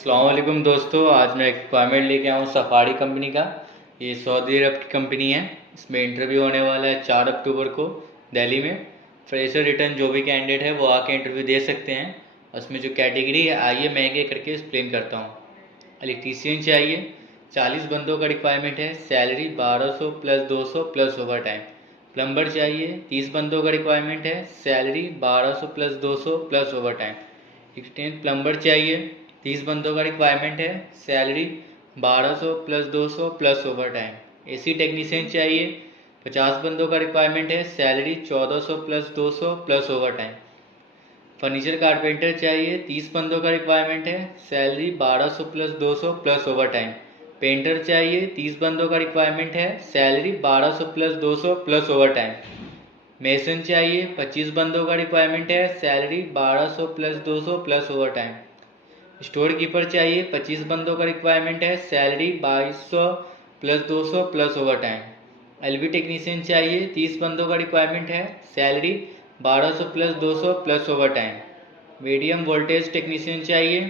अस्सलाम वालेकुम दोस्तों, आज मैं एक रिक्वायरमेंट लेके आया हूँ सफारी कंपनी का। ये सऊदी अरब की कंपनी है। इसमें इंटरव्यू होने वाला है 4 अक्टूबर को दिल्ली में। फ्रेशर रिटर्न जो भी कैंडिडेट है वो आके इंटरव्यू दे सकते हैं। उसमें जो कैटेगरी है आइए मैं एक एक करके एक्सप्लेन करता हूँ। इलेक्ट्रीशियन चाहिए, 40 बंदों का रिक्वायरमेंट है। Salary 1200 plus 200 plus over time. Plumber चाहिए, 30 बंदों का रिक्वायरमेंट है। Salary 1200 plus 200 plus over time. Extend plumber चाहिए, 30 बंदों का रिक्वायरमेंट है। Salary 1200 plus 200 plus over time. AC technician चाहिए, 50 बंदों का रिक्वायरमेंट है। Salary 1400 plus 200 plus over time. Furniture carpenter चाहिए, 30 बंदों का रिक्वायरमेंट है। Salary 1200 plus 200 plus over time. Painter चाहिए, 30 बंदों का रिक्वायरमेंट है। Salary 1200 plus 200 plus over time. Mason चाहिए, 25 बंदों का रिक्वायरमेंट है। Salary 1200 plus 200 plus over time. Store keeper चाहिए, 25 बंदों का रिक्वायरमेंट है। Salary 2200 plus 200 plus over time. LV technician चाहिए, 30 बंदों का रिक्वायरमेंट है। Salary 1200 plus 200 plus over time. Medium voltage technician चाहिए,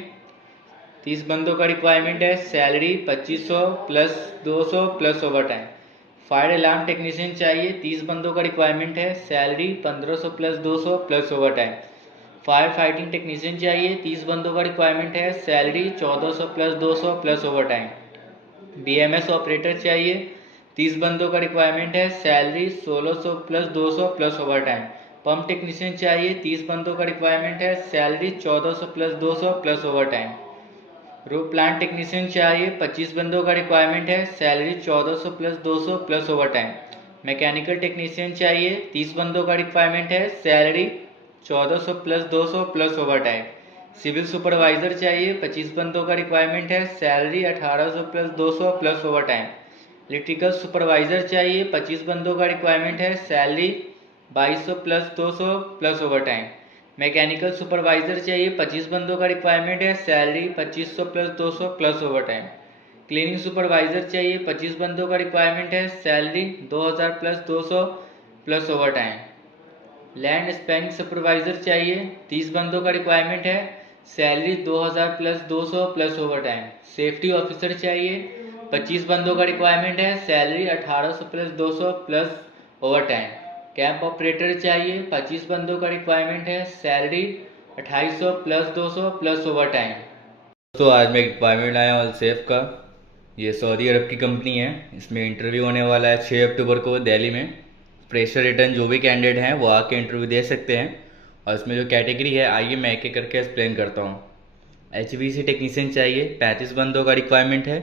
30 बंदों का रिक्वायरमेंट है। Salary 2500 plus 200 plus over time. Fire alarm technician चाहिए, 30 बंदों का रिक्वायरमेंट है। Salary 1500 plus 200 plus over time. Fire fighting technician चाहिए, 30 बंदों का रिक्वायरमेंट है। Salary 1400 plus 200 plus over time. BMS operator चाहिए, 30 बंदों का रिक्वायरमेंट है। Salary 1600 plus 200 plus over time. Pump technician चाहिए, 30 बंदों का रिक्वायरमेंट है। Salary 1400 plus 200 plus over time. RO plant technician चाहिए, 25 बंदों का रिक्वायरमेंट है। Salary 1400 plus 200 plus over time. Mechanical technician चाहिए, 30 बंदों का रिक्वायरमेंट है। Salary 1400 plus 200 plus over time. Civil supervisor चाहिए, 25 बंदों का रिक्वायरमेंट है। Salary 1800 plus 200 plus over time. Electrical supervisor चाहिए, 25 बंदों का रिक्वायरमेंट है। Salary 2200 plus 200 plus over time. Mechanical supervisor चाहिए, 25 बंदों का रिक्वायरमेंट है। Salary 2500 plus 200 plus over time. Cleaning supervisor चाहिए, 25 बंदों का रिक्वायरमेंट है। Salary 2000 plus 200 plus over time. Landscaping supervisor चाहिए, 30 बंदों का रिक्वायरमेंट है। Salary 2000 plus 200 plus over time. Safety officer चाहिए, 25 बंदों का रिक्वायरमेंट है। Salary 1800 plus 200 plus over time. Camp operator चाहिए, 25 बंदों का रिक्वायरमेंट है। Salary 2800 plus 200 plus over time. दोस्तों, आज मैं रिक्वायरमेंट आया हूँ अलसेफ का। ये सऊदी अरब की कंपनी है। इसमें इंटरव्यू होने वाला है 6 अक्टूबर को दिल्ली में। फ्रेशर रिटर्न जो भी कैंडिडेट हैं वो आके इंटरव्यू दे सकते हैं। और इसमें जो कैटेगरी है आइए मैं एक एक करके एक्सप्लेन करता हूँ। HVAC टेक्नीशियन चाहिए, 35 बंदों का रिक्वायरमेंट है।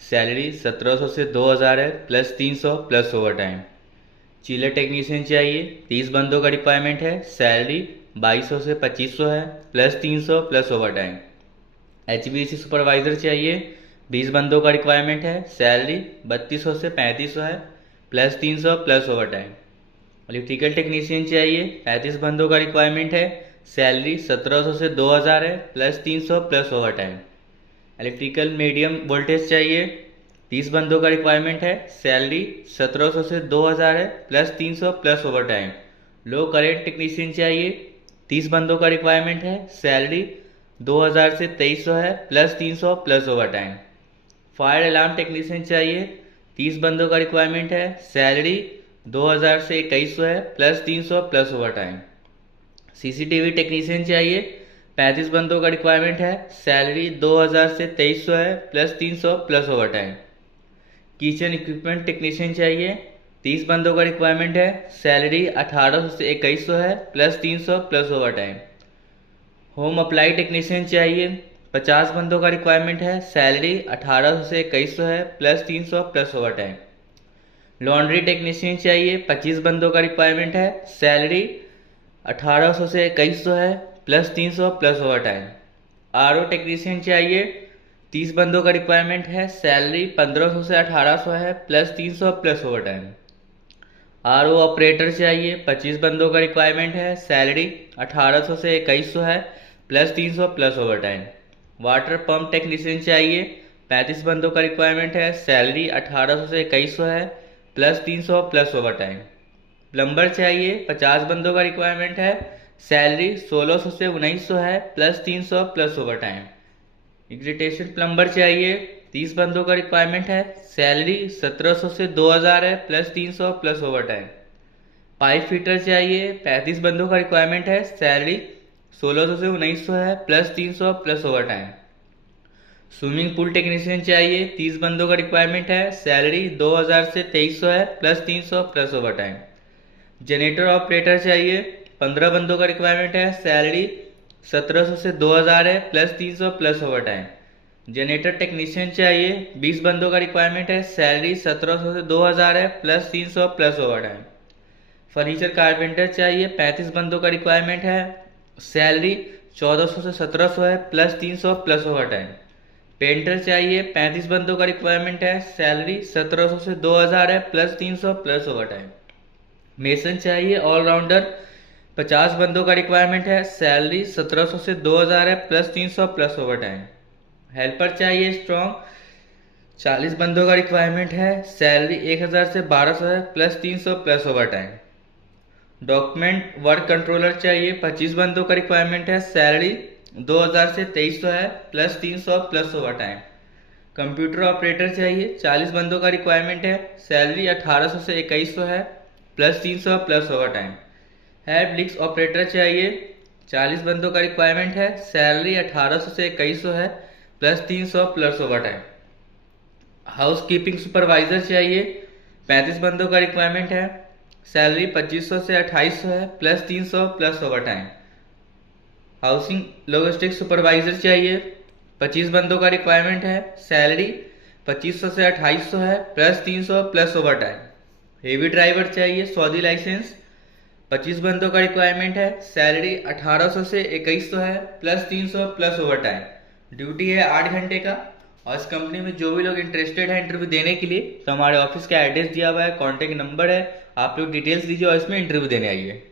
सैलरी 1700 से 2000 है plus 300 plus over time. Chiller technician चाहिए, 30 बंदों का रिक्वायरमेंट है। सैलरी 2200 से 2500 है plus 300 plus over time. HVAC supervisor चाहिए, 20 बंदों का रिक्वायरमेंट है। सैलरी 3200 से 3500 है plus 300 plus over time. Electrical technician चाहिए, 35 बंदों का रिक्वायरमेंट है। सैलरी 1700 से 2000 है plus 300 plus over time. Electrical medium voltage चाहिए, 30 बंदों का रिक्वायरमेंट है। सैलरी 1700 से 2000 है प्लस 300 प्लस ओवर टाइम। लो करेंट टेक्नीशियन चाहिए, 30 बंदों का रिक्वायरमेंट है। सैलरी 2000 से 2300 है plus 300 plus over time. Fire alarm technician चाहिए, 30 बंदों का रिक्वायरमेंट है। सैलरी 2000 से 2100 है plus 300 plus over time. CCTV technician चाहिए, 35 बंदों का रिक्वायरमेंट है। सैलरी 2000 से 2300 है plus 300 plus over time. Kitchen equipment technician चाहिए, 30 बंदों का रिक्वायरमेंट है। सैलरी 1800 से 2100 है plus 300 plus over time. Home apply technician चाहिए, 50 बंदों का रिक्वायरमेंट है। सैलरी 1800 से 2100 है plus 300 plus over time. Laundry technician चाहिए, 25 बंदों का रिक्वायरमेंट है। सैलरी 1800 से 2100 है plus 300 plus over time. RO technician चाहिए, 30 बंदों का रिक्वायरमेंट है। सैलरी 1500 से 1800 है plus 300 plus over time. RO operator चाहिए, 25 बंदों का रिक्वायरमेंट है। सैलरी 1800 से 2100 है plus 300 plus over time. Water pump technician चाहिए, 35 बंदों का रिक्वायरमेंट है। सैलरी 1800 से 2100 है plus 300 plus over time. Plumber चाहिए, 50 बंदों का रिक्वायरमेंट है। सैलरी 1600 से 1900 है plus 300 plus over time. Electrician plumber चाहिए, 30 बंदों का रिक्वायरमेंट है। सैलरी 1700 से 2000 है, plus 300 plus over time. Pipe fitter चाहिए, 35 बंदों का रिक्वायरमेंट है। सैलरी 1600 से 1900 है, plus 300 plus over time. Swimming pool technician चाहिए, 30 बंदों का रिक्वायरमेंट है। सैलरी 2000 से 2300 है, plus 300 plus over time. Generator operator चाहिए, 15 बंदों का रिक्वायरमेंट है। सैलरी 1700 से 2000 है, plus 300 plus over time. Generator technician चाहिए, 20 बंदों का रिक्वायरमेंट है। सैलरी 1700 से 2000 है, plus 300 plus over time. Furniture carpenter चाहिए, 35 बंदों का रिक्वायरमेंट है। सैलरी 1400 से 1700 है, plus 300 plus over time. Painter चाहिए, 35 बंदों का रिक्वायरमेंट है। सैलरी 1700 से 2000 है, plus 300 plus over time. Mason चाहिए ऑलराउंडर, 50 बंदों का रिक्वायरमेंट है। सैलरी 1700 से 2000 है, plus 300 plus over time. Helper चाहिए स्ट्रॉन्ग, 40 बंदों का रिक्वायरमेंट है। सैलरी 1000 से 1200 है, plus 300 plus over time. Document work controller चाहिए, 25 बंदों का रिक्वायरमेंट है। सैलरी 2000 से 2300 है, plus 300 plus over time. Computer operator चाहिए, 40 बंदों का रिक्वायरमेंट है। सैलरी 1800 से 2100 है, plus 300 plus over time. Help desk operator चाहिए, 40 बंदों का रिक्वायरमेंट है। सैलरी 1800 से 2100 है, plus 300 plus over time. House keeping supervisor चाहिए, 35 बंदों का रिक्वायरमेंट है। सैलरी 2500 से 2800 है, plus 300 plus over time. Housing logistics supervisor चाहिए, 25 बंदों का रिक्वायरमेंट है। सैलरी 2500 से 2800 है, plus 300 plus over time. Heavy driver चाहिए, सऊदी लाइसेंस, 25 बंदों का रिक्वायरमेंट है। सैलरी 1800 से 2100 है, plus 300 plus over time. Duty है 8 घंटे का। और इस कंपनी में जो भी लोग इंटरेस्टेड है इंटरव्यू देने के लिए, तो हमारे ऑफिस का एड्रेस दिया हुआ है, कॉन्टेक्ट नंबर है, आप लोग डिटेल्स दीजिए और इसमें इंटरव्यू देने आइए।